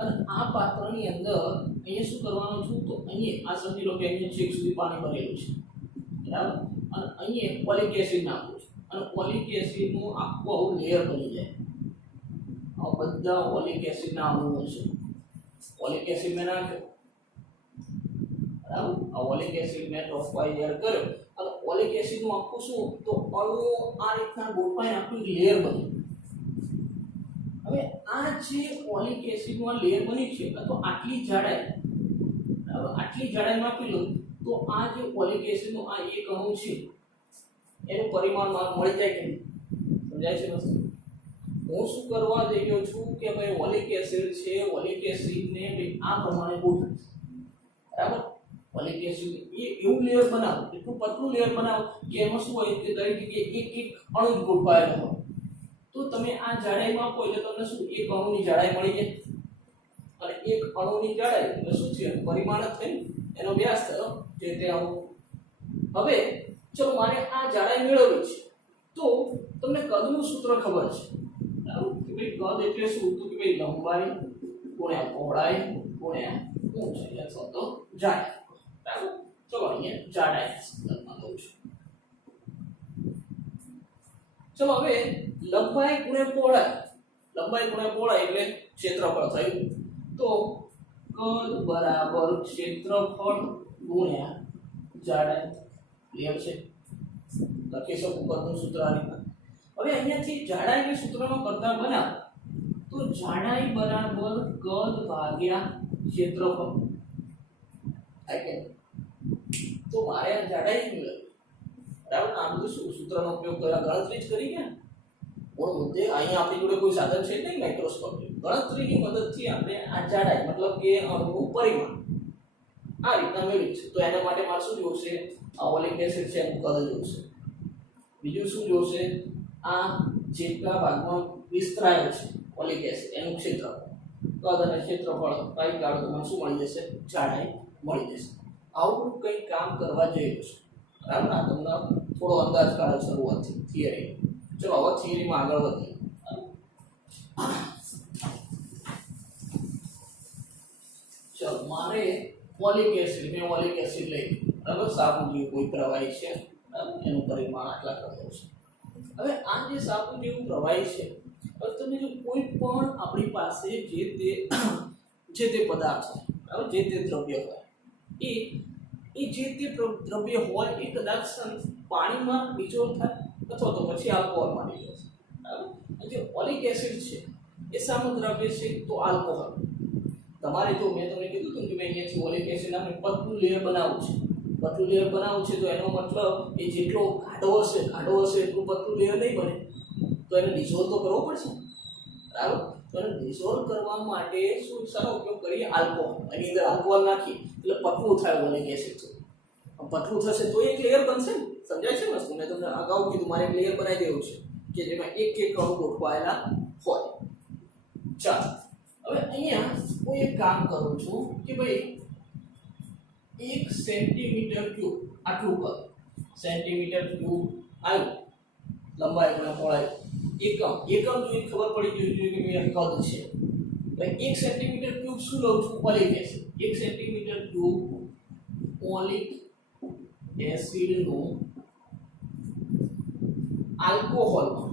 અને આ પાત્રની અંદર અહીંયા શું કરવાનું છું? તો અહીંયા આ સમજી લો કે અહીંયા છેક સુધી પાણી ભરેલું છે બરાબર. અને અહીંયા ઓલિક એસિડ નાખું છું અને ઓલિક એસિડનું આખું આવું લેયર બની જાય. આ બધા ઓલિક એસિડના અણુઓ છે. ઓલિક એસિડ મેં નાખ્યો, બરાબર. આ ઓલિક એસિડ મેં ટોપ બાય લેયર કર્યો અને ઓલિક એસિડનું આખું શું તો અણુઓ આ રીતના ગોઠવાઈને આખું લેયર બન્યું. હવે આ જે ઓલિક એસિડનું આ લેયર બની છે તો આટલી જાડાઈ, બરાબર, આટલી જાડાઈ માપી લો તો આ જે ઓલિક એસિડનું આ એક અણુ છે એનું પરિમાણ મળી જાય કે સમજાય છે વસ્તુ. હું શું કરવા જઈ રહ્યો છું કે ભાઈ ઓલિક એસિડ છે, ઓલિક એસિડને ભાઈ આ પ્રમાણે ગોઠવીશ, બરાબર. ઓલિક એસિડ એ એવું લેયર બનાવો, એટલું પતલું લેયર બનાવો કે એમાં શું હોય કે દરેક જગ્યાએ એક એક અણુ ગોઠવાયેલો હોય. તો તમે આ જાડાઈ માપો એટલે તમને શું એક અણુની જાડાઈ મળી જાય અને એક અણુની જાડાઈ એટલે શું છે પરિમાણ જ થયું, એનો વ્યાસ થયો જે તે અણુ. હવે ચલો મારે આ જાડાઈ મેળવવી છે તો તમને કદનું સૂત્ર ખબર છે, બરાબર, કે ભાઈ કદ એટલે શું તો કે ભાઈ લંબાઈ ગુણ્યા પહોળાઈ ગુણ્યા ઊંચાઈ અથવા તો જાડાઈ, બરાબર. ચલો અહીંયા જાડાઈ સંદર્ભમાં લઉં છું. ચલો હવે લંબાઈ ગુણ્યા પહોળાઈ એટલે ક્ષેત્રફળ થયું. તો કદ બરાબર ક્ષેત્રફળ ગુણ્યા જાડાઈ ક્લિયર છે. લખી શકું કદનું સૂત્ર આ રીતના. હવે અહીંયાથી જાડાઈના સૂત્રનો કરતા બનાવો તો જાડાઈ બરાબર કદ ભાગ્યા ક્ષેત્રફળ. તો મારે આ જાડાઈ મળે, બરાબર. આ બધું સૂત્રનો ઉપયોગ કર્યા ગણતરી જ કરી ગયા. મૂળ મુદ્દે અહીંયા આપણી જોડે કોઈ સાધન છે નહીં માઇક્રોસ્કોપની. ગણતરીની મદદથી આપણે આ જાડાઈ મતલબ કે અણુનું પરિમાણ આ રીતના મેળવીશું. તો એના માટે મારે શું જોશે? આ ઓલિક એસિડ છે એનું કદ જોશે. બીજું શું જોશે? આ જેટલા ભાગમાં વિસ્તરાયો છે ઓલિક એસિડ એનું ક્ષેત્રફળ. કદ અને ક્ષેત્રફળ પાઈ કાઢો તો મને શું મળી જશે? જાડાઈ મળી જશે. આવું કંઈ કામ કરવા જઈ રહ્યું છે, બરાબર. આ તમને થોડો અંદાજ કાઢો શરૂઆતથી થિયરી. ચલો હવે થિયરીમાં આગળ વધીએ. ચલો મારે ઓલિક એસિડ લઈ, બરાબર. સાબુ જેવું કોઈ પ્રવાહી છે, બરાબર, એનું પરિમાણ આટલા કર્યું છે. હવે આ જે સાબુ જેવું પ્રવાહી છે, હવે તમે જો કોઈ પણ આપણી પાસે જે તે પદાર્થ છે, બરાબર, જે તે દ્રવ્ય હોય એ જે તે દ્રવ્ય હોય એ કદાચ પાણીમાં નિચોડ થાય અથવા તો પછી આલ્કોહોલમાં નિચોડ થાય, બરાબર. જે ઓલિક એસિડ છે એ શાનું દ્રવ્ય છે? તો આલ્કોહોલ. તમારે જો મેં તમને કીધું હતું કે ભાઈ અહીંયાથી ઓલિક એસિડ આપણે પતલું લેયર બનાવવું છે, તો એનો મતલબ એ જેટલો ગાઢો હશે એટલું પતલું લેયર નહીં બને, તો એને ડિઝોલ્વ તો કરવો પડશે, બરાબર. તો એને ડિઝોલ્વ કરવા માટે શું શાનો ઉપયોગ કરીએ? આલ્કોહોલ. એની અંદર આલ્કોહોલ નાખી એટલે પતલું થાય ઓલિક એસિડ. પતલું થશે તો એક લેયર બનશે ને, સમજાય છે વસ્તુ? મેં તમને અગાઉ કીધું મારે એક લેયર બનાવી દેવું છે કે જેમાં એક અણુ ગોઠવાયેલા હોય. ચાલો હવે અહીંયા હું એક કામ કરું છું કે ભાઈ 1 સેન્ટીમીટર ક્યુબ આટલું કદ, સેન્ટીમીટર ક્યુબ આવ્યું, લંબાઈ ગુણ્યા પહોળાઈ એકમ જો ખબર પડી જોઈએ કે ભાઈ કદ છે. ભાઈ 1 સેન્ટીમીટર ક્યુબ શું લઉં છું? Oleic acid. 1 centimetre cube oleic એસિડનું આલ્કોહોલમાં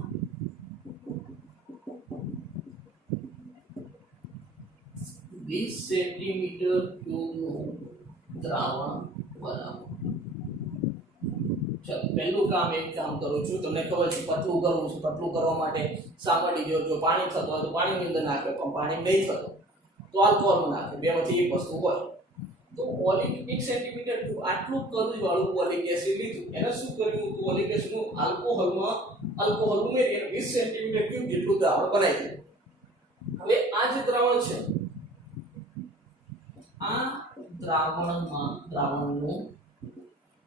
20 સેન્ટીમીટર ક્યુબનું દ્રાવણ બનાવો. ચાલો પહેલું કામ એક કામ કરું છું, તમને ખબર છે પતલું કરવું છે. પતલું કરવા માટે સામાન્ય જો પાણી થતો હોય તો પાણીની અંદર નાખે, પણ પાણી નહીં થતો તો આલ્કોહોલમાં નાખે. બેમાંથી એક વસ્તુ હોય. તો ઓલિક 1 સેન્ટીમીટર ક્યુબ આટલું કદ વાળું ઓલિક એસિડ લીધું, એને શું કર્યું? તો ઓલિક એસિડનું આલ્કોહોલ ઉમેરી 20 સેન્ટીમીટર ક્યુબ જેટલું દ્રાવણ બનાવી દીધું. હવે આ જે દ્રાવણ છે, આ દ્રાવણનું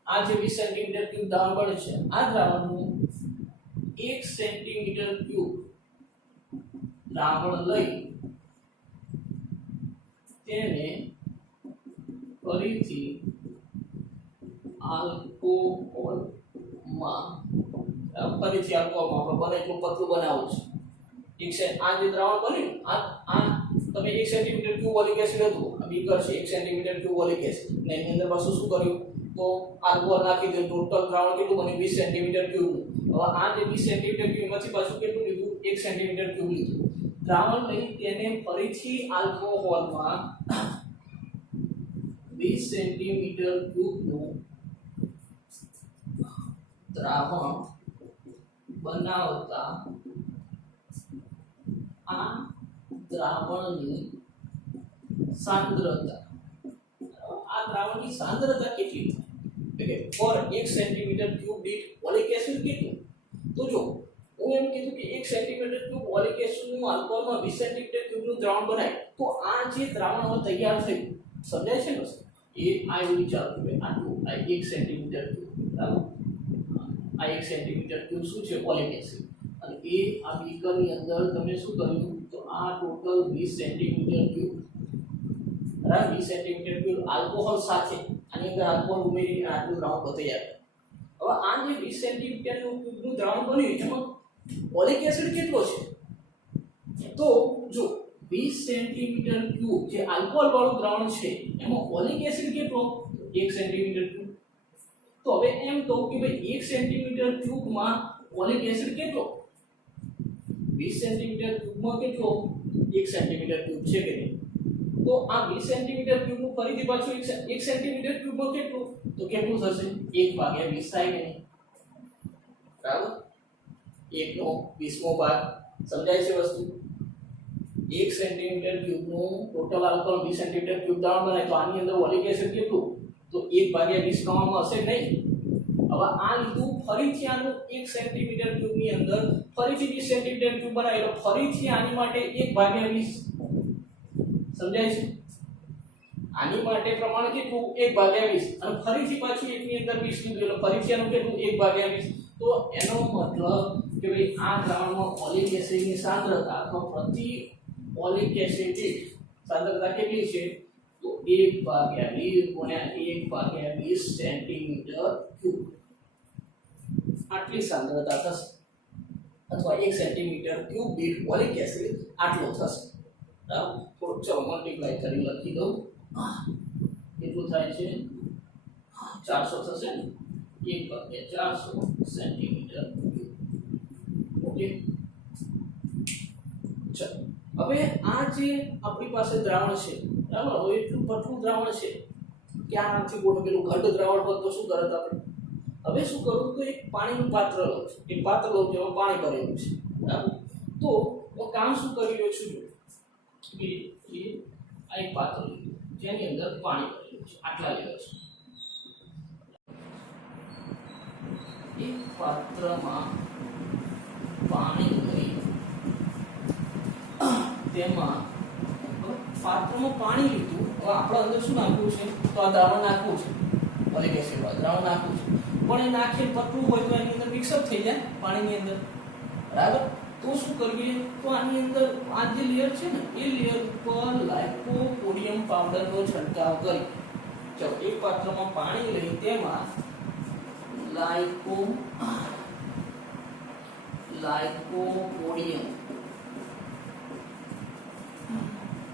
આ જે 20 સેન્ટીમીટર ક્યુબ દ્રાવણ બને છે, આ દ્રાવણનું 1 સેન્ટીમીટર ક્યુબ દ્રાવણ લઈ તેને ફરીથી આલ્કોહોલમાં આપણે બને એટલું પતલું બનાવવું છે. આ જે દ્રાવણ બન્યું આ તમે 1 સેન્ટીમીટર ક્યુબ ઓલિક એસિડ હતું, આ બીકર છે 1 સેન્ટીમીટર ક્યુબ ઓલિક એસિડ ને એની અંદર પાછું શું કર્યું? તો આલ્કોહોલ નાખી દો, ટોટલ દ્રાવણ કેટલું બને 20 સેન્ટીમીટર ક્યુબ. હવે આ જે 20 સેન્ટીમીટર ક્યુબ માંથી પાછું કેટલું લીધું 1 સેન્ટીમીટર ક્યુબ લીધું. દ્રાવણ લઈ તેને ફરીથી આલ્કોહોલમાં 20 સેન્ટીમીટર ક્યુબનું દ્રાવણ બનાવતા આ દ્રાવણની સાંદ્રતા, આ દ્રાવણની સાંદ્રતા કેટલી થાય કે પર 1 સેન્ટીમીટર ક્યુબ દીઠ ઓલિક એસિડ કેટલું. તો જો હું એમ કીધું કે 1 સેન્ટીમીટર ક્યુબ ઓલિક એસિડનું આલ્કોહોલમાં 20 સેન્ટીમીટર ક્યુબનું દ્રાવણ બનાય તો આ જે દ્રાવણ હવે તૈયાર થયું, સમજાય છે ને? એ આ એવું વિચારવું કે આટલું આ 1 સેન્ટીમીટર ક્યુબ, બરાબર, આ 1 સેન્ટીમીટર ક્યુબ શું છે ઓલિક એસિડ, અને એ આ બીકરની અંદર તમે શું કર્યું તો આ ટોટલ 20 સેન્ટીમીટર ક્યુબ, બરાબર, 20 સેન્ટીમીટર ક્યુબ આલ્કોહોલ સાથે આની અંદર આલ્કોહોલ ઉમેરીને આટલું દ્રાવણ તૈયાર. હવે આ જે 20 સેન્ટીમીટર ક્યુબનું દ્રાવણ બન્યું એમાં ઓલિક એસિડ કેટલો છે? તો જો 20 સેન્ટીમીટર ક્યુબ જે આલ્કોહોલ વાળું દ્રાવણ છે એમાં ઓલિક એસિડ કેટલો? 1 સેન્ટીમીટર ક્યુબ. તો હવે એમ કહું કે ભાઈ 1 સેન્ટીમીટર ક્યુબમાં ઓલિક એસિડ કેટલો? 20 સેન્ટીમીટર ક્યુબમાં કેટલો? 1 સેન્ટીમીટર ક્યુબ છે કે નહીં? તો આ 20 સેન્ટીમીટર ક્યુબનું ફરીથી પાછું 1 સેન્ટીમીટર ક્યુબમાં કેટલું? તો કેટલું થશે? 1/20 થાય કે નહીં? બરાબર, 1/20 ભાગ. સમજાય છે વસ્તુ? 1 સેન્ટીમીટર ક્યુબનું ટોટલ આલ્કોહોલ 20 સેન્ટીમીટર ક્યુબ દ્રાવણ બનાય તો આની અંદર ઓલિક એસિડ કેટલું? તો 1/20 કમાવામાં હશે નહીં? હવે આ લીધું ફરીથી આનું 1 સેન્ટીમીટર ક્યુબની અંદર ફરીથી 20 સેન્ટીમીટર ક્યુબ બનાય એટલે ફરીથી આની માટે 1/20. સમજાય છે? આની માટે પ્રમાણ કેટલું? 1/20 અને ફરીથી પાછું એકની અંદર 20 લીધું એટલે ફરીથી આનું કેટલું? 1/20. તો એનો મતલબ કે ભાઈ આ દ્રાવણમાં ઓલિક એસિડની સાંદ્રતા અથવા પ્રતિ ઓલિક એસિડ સાંદ્રતા કેટલી છે? તો 1/20 ગુણ્યા 1/20 સેન્ટીમીટર ક્યુબ આટલી સાંદ્રતા થશે, અથવા 1 સેન્ટીમીટર ક્યુબ દીઠ ઓલિક એસિડ આટલો થશે. બરાબર, થોડું ચલો મલ્ટીપ્લાય કરી લખી દઉં. કેટલું થાય છે? 400 થશે ને? 1/400 સેન્ટીમીટર ક્યુબ. ઓકે, ચલો હવે આ જે આપણી પાસે દ્રાવણ છે, બરાબર, હવે એટલું પતલું દ્રાવણ છે કે આનાથી મોટું પેલું ઘટ દ્રાવણ હોત તો શું કરત આપણે? હવે શું કરું તો એક પાણીનું પાત્ર લઉં છું, એક પાત્ર લઉં જેમાં પાણી ભરેલું છે, બરાબર. તો હું કામ શું કરી રહ્યો છું કે આ એક પાત્ર લીધું જેની અંદર પાણી ભરેલું છે, આટલા લેવલ છે. એક પાત્રમાં પાણી લઈ તેમાં પાત્રમાં પાણી લીધું. હવે આપણે અંદર શું નાખવું છે? તો આ દ્રાવણ નાખવું છે, ઓલિક એસિડ વાળું દ્રાવણ નાખવું છે. પણ એ નાખીને પતલું હોય તો એની અંદર મિક્સઅપ થઈ જાય પાણીની અંદર, બરાબર. તો શું કરવી? તો આની અંદર આ જે લેયર છે ને એ લેયર ઉપર લાઇકોપોડિયમ પાવડરનો છંટકાવ કરી. ચલો એક પાત્રમાં પાણી લઈ તેમાં લાઇકોપોડિયમ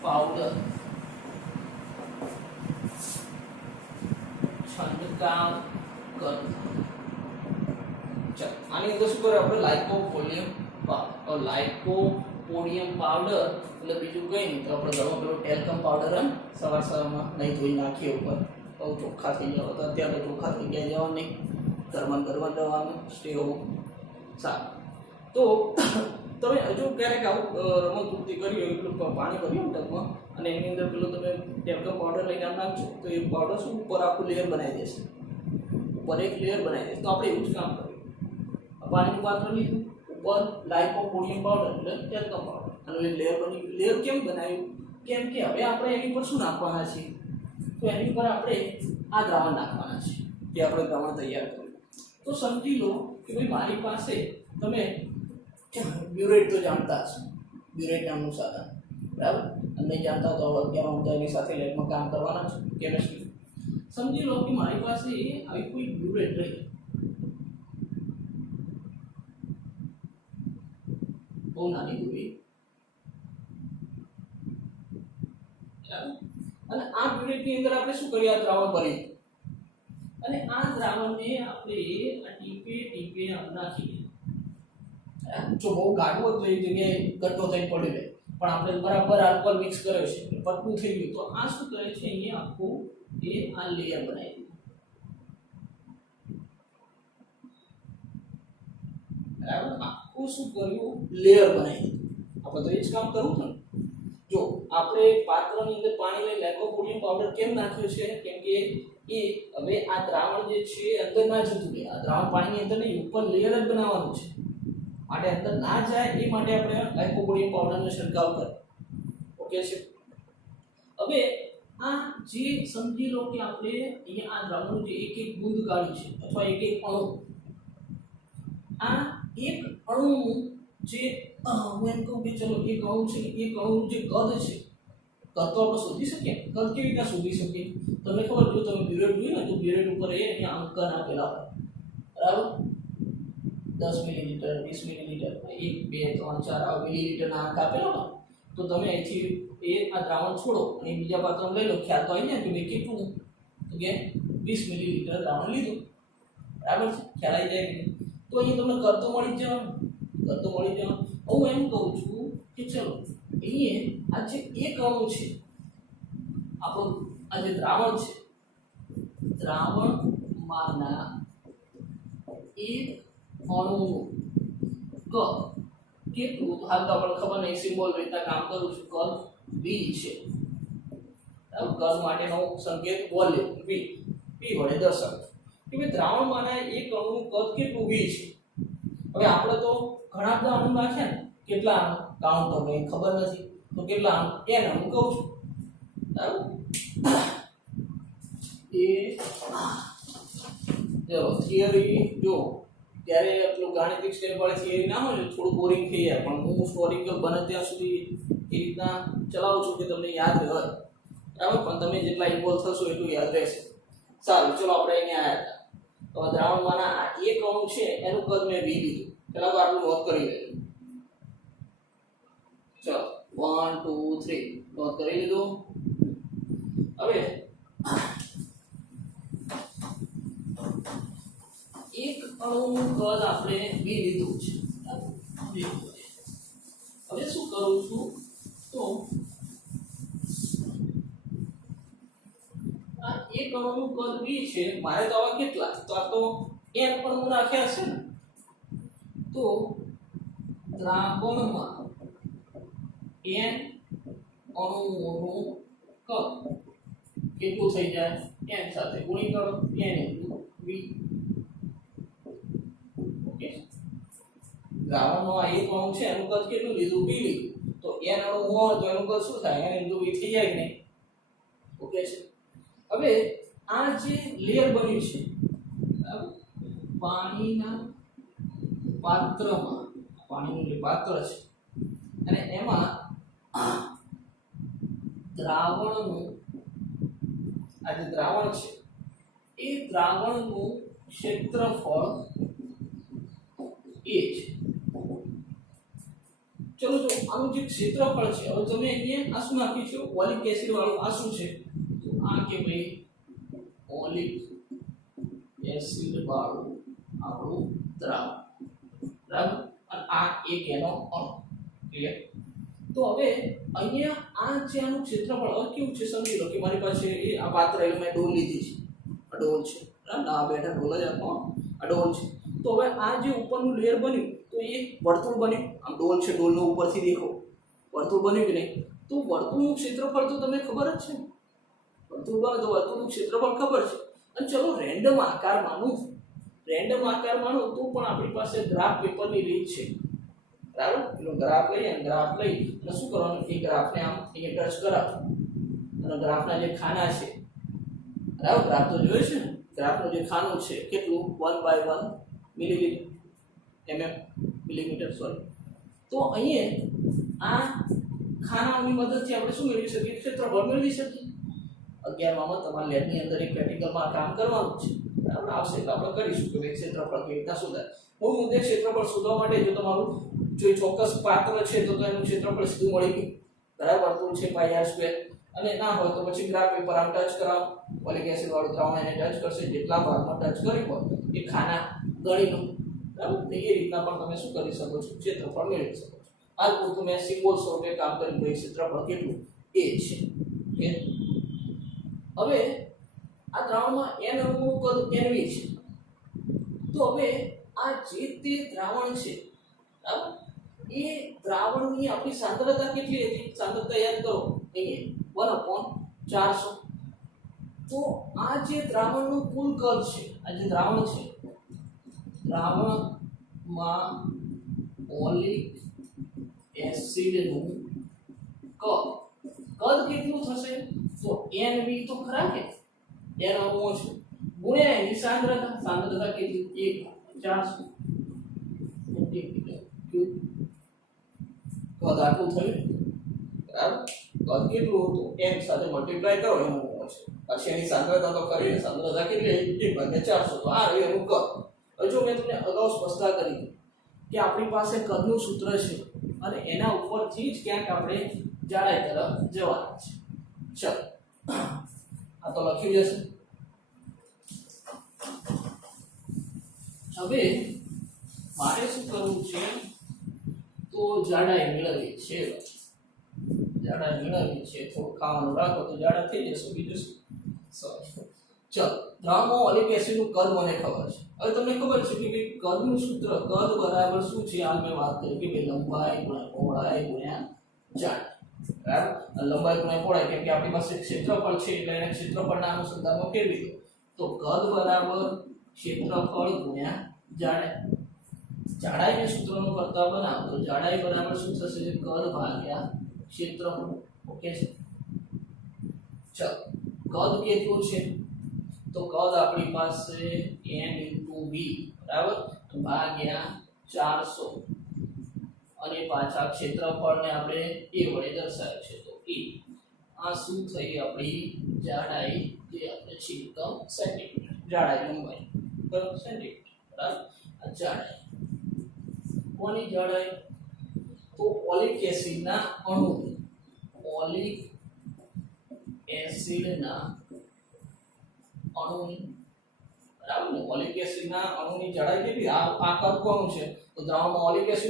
પાવડર છંટકાવ કરો. ચાલો આની અંદર શું કરે આપણે? લાઇકોપોડિયમ પાવડર એટલે બીજું કંઈ નહીં તો આપણે ઘણો પેલો ટેલ્કમ પાવડર સવારમાં નહીં ધોઈ નાખીએ ઉપર તો ચોખ્ખા થઈ જાવ. તો અત્યારે તો ચોખ્ખા થઈ ગયા જવાનું નહીં, ગરમા જવાનું સ્ટેવ. સારું, તો તમે હજુ ક્યારેક આવું રમતવૃત્તિ કરી હોય, પેલું પાણી ભર્યું ટબમાં અને એની અંદર પેલું તમે ટેલ્કમ પાવડર લઈને નાખજો તો એ પાવડર શું ઉપર આખું લેયર બનાવી દેશે, ઉપર એક લેયર બનાવી દેશે. તો આપણે એવું જ કામ કર્યું, પાણીનું પાત્ર લીધું, ઉપર લાઇકોપોડિયમ પાવડર એટલે ટેલ્કમ પાવડર અને એક લેયર બની ગયું. લેયર કેમ બનાવ્યું? કેમ કે હવે આપણે એની પર શું નાખવાના છે? તો એની પર આપણે આ દ્રાવણ નાખવાના છે, જે આપણે દ્રાવણ તૈયાર કર્યું. તો સમજી લો કે ભાઈ મારી પાસે તમે બ્યુરેટ તો જાણતા હશો, બ્યુરેટ નામનું સાધન, બરાબર. અને જાણતા તો અત્યારે હું તો એની સાથે લેબમાં કામ કરવાના છું, કેમિસ્ટ્રી. સમજી લો કે મારી પાસે આવી કોઈ બ્યુરેટ રહી, બહુ નાની દૂરી, અને આ બ્યુરેટની અંદર આપણે શું કરીએ? આ દ્રાવણ ભરીએ અને આ દ્રાવણને આપણે આ ટીપે ટીપે આમ નાખીએ. જો બહુ ગાઢું હતું એક જગ્યાએ ગટ્ટો થઈ પડ્યો રહે, પણ આપણે બરાબર આલ્કોહોલ મિક્સ કર્યો છે એટલે પતલું થઈ ગયું. તો આ શું કરે છે, અહીંયા આખું એ આ લેયર બનાવી દીધું. બરાબર, આખું શું કર્યું, લેયર બનાવી દીધું. આપણે તો એ જ કામ કરવું છે ને. જો આપણે પાત્રની અંદર પાણી લઈને લાઇકોપોડિયમ પાવડર કેમ નાખ્યો છે, કેમ કે એ હવે આ દ્રાવણ જે છે અંદર ના જતું રહે. આ દ્રાવણ પાણીની અંદર નહીં, ઉપર લેયર જ બનાવવાનું છે, માટે અંદર ના જાય એ માટે આપણે લાઇકોપોડિયમ પાવડરનો છંટકાવ કર્યો. ઓકે છે. હવે આ જે સમજી લો કે આપણે અહીંયા આ દ્રાવણનું જે એક એક બૂંદ કાઢ્યું છે અથવા એક એક અણુ, આ એક અણુનું જે હું એમ કહું કે ચલો એક અણુ છે, એક અણુનું જે કદ છે, કદ તો આપણે શોધી શકીએ. કદ કેવી રીતના શોધી શકીએ, તમને ખબર, જો તમે બ્યુરેટ જોયું ને તો બ્યુરેટ ઉપર એ અહીંયા અંકન આપેલા હોય, બરાબર, 10 મિલીલીટર, 20 મિલીલીટર, 1 2 3 4 આ મિલીલીટરના અંક આપેલા હોય, તો તમે અહીંથી એ આ દ્રાવણ છોડો અને બીજા પાત્રમાં લઈ લો, ખ્યાલ તો આવી જાય કે ભાઈ કેટલું, તો કે 20 મિલીલીટર દ્રાવણ લીધું, બરાબર છે, ખ્યાલ આવી જાય કે તો અહીંયા તમને કદ તો મળી જ જવાનું, કદ તો મળી જવાનું. હું એમ કહું છું કે ચલો અહીંયા આ જે એક અણુ છે આપણું, આ જે દ્રાવણ છે, દ્રાવણમાંના એક અણુનું કદ કેટલું, હાલ તો આપણને ખબર નહીં, સિમ્બોલ રીતના કામ કરું છું, કદ v છે. કદ માટેનો સંકેત વોલ્યુમ v, p વડે દર્શાવું કે ભાઈ દ્રાવણમાંના એક અણુનું કદ કેટલું v છે. હવે આપણે તો ઘણા બધા અણુ નાખ્યા ને, કેટલા અણુ કાઉન્ટ તો કંઈ ખબર નથી, તો કેટલા અણુ n અણુ કહું છું, બરાબર. એ ચલો થિયરી જો ત્યારે એટલું ગાણિતિક સ્ટેપ વાળી થિયરી ના હોય, થોડું બોરિંગ થઈ જાય, પણ હું હિસ્ટોરિકલ બને ત્યાં સુધી એ રીતના ચલાવું છું કે તમને યાદ રહે, બરાબર. પણ તમે જેટલા ઇન્વોલ્વ થશો એટલું યાદ રહેશે. સારું, ચલો આપણે અહીંયા આવ્યા હતા. તો દ્રાવણમાંના આ એક અણુ છે એનું કદ મેં v લીધું. પેલા તો આટલું નોંધ કરી લેજો. ચલો 1 2 3 નોંધ કરી લીધું. હવે એક અણુનું કદ આપણે v લીધું છે. હવે શું કરું છું, તો આ એક અણુનું કદ v છે, મારે તો આવા કેટલા, તો આ તો n અણુ નાખ્યા છે ને, તો દ્રાવણમાં n અણુઓનું કદ કેટલું થઈ જાય, n સાથે ગુણી કરો, n * v. ઓકે, દ્રાવણનો આ એક અણુ છે એનું કદ કેટલું લીધું, v લીધું, તો n અણુ હોય તો એનું કદ શું થાય, n * v થઈ જાય કે નહીં. ઓકે છે. હવે આ જે લેયર બન્યું છે, પાણીના પાત્રમાં, પાણીનું જે પાત્ર છે અને એમાં દ્રાવણનું, આ જે દ્રાવણ છે એ દ્રાવણનું ક્ષેત્રફળ એ છે. ચલો જો આનું જે ક્ષેત્રફળ છે, હવે તમે અહીંયા આ શું નાખ્યું છે, ઓલિક એસિડ વાળું આ શું છે, તો આ કે ભાઈ ઓલિક એસિડ વાળું આપણું દ્રાવણ, બરાબર, અને આ એક એનો અણુ. ક્લિયર. તો હવે અહીંયા આ જે આનું ક્ષેત્રફળ હવે કેવું છે, સમજી લો કે મારી પાસે એ આ પાત્ર એટલે મેં ડોલ લીધી છે, આ ડોલ છે, બરાબર, આ બેઠા ડોલ જ આપો, આ ડોલ છે. તો હવે આ જે ઉપરનું લેયર બન્યું તો એ વર્તુળ બન્યું, આમ ડોલ છે, ડોલનો ઉપરથી દેખો વર્તુળ બન્યું કે નહીં. તો વર્તુળનું ક્ષેત્રફળ તો તમને ખબર જ છે, વર્તુળ બને તો વર્તુળનું ક્ષેત્રફળ ખબર છે. અને ચલો રેન્ડમ આકાર માનું તો પણ આપણી પાસે ગ્રાફ પેપરની રીત છે, બરાબર. પેલો ગ્રાફ લઈએ અને ગ્રાફ લઈ અને શું કરવાનું, એ ગ્રાફને આમ અહીંયા ટચ કરાવો અને ગ્રાફના જે ખાના છે, બરાબર, ગ્રાફ તો જોયો છે ને, ગ્રાફનું જે ખાનું છે કેટલું, 1/1 મિલીમીટર, મિલીમીટર સોરી. તો અહીંયા આ ખાનાઓની મદદથી આપણે શું મેળવી શકીએ, ક્ષેત્રફળ મેળવી શકીએ. 11માં તમારા લેબની અંદર એક પ્રેક્ટિકલમાં કામ કરવાનું છે, બરાબર, આવશે એટલે આપણે કરીશું કે ક્ષેત્રફળ કેવી રીતના શોધાય. મૂળ મુદ્દે ક્ષેત્રફળ શોધવા માટે જો તમારું જો ચોક્કસ પાત્ર છે તો એનું ક્ષેત્રફળ સીધું મળી ગયું, બરાબર, વર્તુળ છે πr², અને ના હોય તો પછી ગ્રાફ પેપર આમ ટચ કરાવો, ઓલિક એસિડ વાળું દ્રાવણ એને ટચ કરશે, જેટલા ભાગમાં ટચ કર્યું હોય એ ખાના ગણી લો, બરાબર. તો એ રીતના પણ તમે શું કરી શકો છો, ક્ષેત્રફળ મેળવી શકો છો. હાલ પૂરતું મેં સિમ્બોલ સ્વરૂપે કામ કર્યું, ભાઈ ક્ષેત્રફળ કેટલું એ છે. ઓકે, હવે આ દ્રાવણમાં n અણુનું કદ nv છે. તો હવે આ જે તે દ્રાવણ છે, બરાબર, એ દ્રાવણની આપણી સાંદ્રતા કેટલી હતી? સાંદ્રતા યાદ કરો, અહીંયા 1/400. તો આ જે દ્રાવણનું કુલ કદ છે, આ જે દ્રાવણ છે, દ્રાવણમાં ઓલિક એસિડનું કદ કેટલું થશે? તો nv તો ખરા કે n અણુઓ છે ગુણ્યા એની સાંદ્રતા. સાંદ્રતા કેટલી? 1/400. કદ આટલું થયું, બરાબર. કદ કેટલું હતું? n સાથે મલ્ટીપ્લાય કરો એનું છે. પછી એની સાંદ્રતા તો કરીને સાંદ્રતા કેટલી? 1/400. તો આ રહ્યું એનું કદ. હજુ મેં તમને અગાઉ સ્પષ્ટતા કરી કે આપણી પાસે કદનું સૂત્ર છે અને એના ઉપરથી જ ક્યાંક આપણે જાડાઈ તરફ જવાના છે. ચલો, આ તો લખી જશે. હવે મારે શું કરવું છે? તો જાડાઈ મેળવવી છે. જાડાઈ મેળવવી છે. થોડું ખાવાનું રાખો તો જાડા થઈ જશે, બીજું શું. ચલો, દ્રાવણમાં ઓલિક એસિડનું કદ મને ખબર છે. હવે તમને ખબર છે કે કદનું સૂત્ર, કદ બરાબર શું છે? આ મેં વાત કરી કે ભાઈ લંબાઈ ગુણ્યા પહોળાઈ ગુણ્યા જાડાઈ, બરાબર. લંબાઈ ગુણ્યા પહોળાઈ, કેમ કે આપણી પાસે ક્ષેત્રફળ છે એટલે એને ક્ષેત્રફળના અનુસંધાનમાં ફેરવી દો. તો કદ બરાબર ક્ષેત્રફળ ગુણ્યા જાડાઈ. જાડાઈને સૂત્રનું કરતા બનાવો તો જાડાઈ બરાબર શું થશે? કદ ભાગ્યા ક્ષેત્રફળ. ઓકે છે. ચલો, કદ કેટલું છે? તો કદ આપણી પાસે n * v, બરાબર, ભાગ્યા 400 અને પાછા ક્ષેત્રફળને આપણે a વડે દર્શાવ્યું છે. તો a આ શું થઈ? આપણી જાડાઈ, જે આપણે છેદમાં સેન્ટીમીટર, જાડાઈ લંબાઈ બરાબર સેન્ટીમીટર, બરાબર. આ જાડાઈ, કોની જાડાઈ? તો ઓલિક એસિડના અણુની, ઓલિક એસિડના અણુની, બરાબર ને. ઓલિક એસિડના અણુની જાડાઈ કેટલી? આ કદ કોનું છે? તો દ્રાવણમાં ઓલિક એસિડ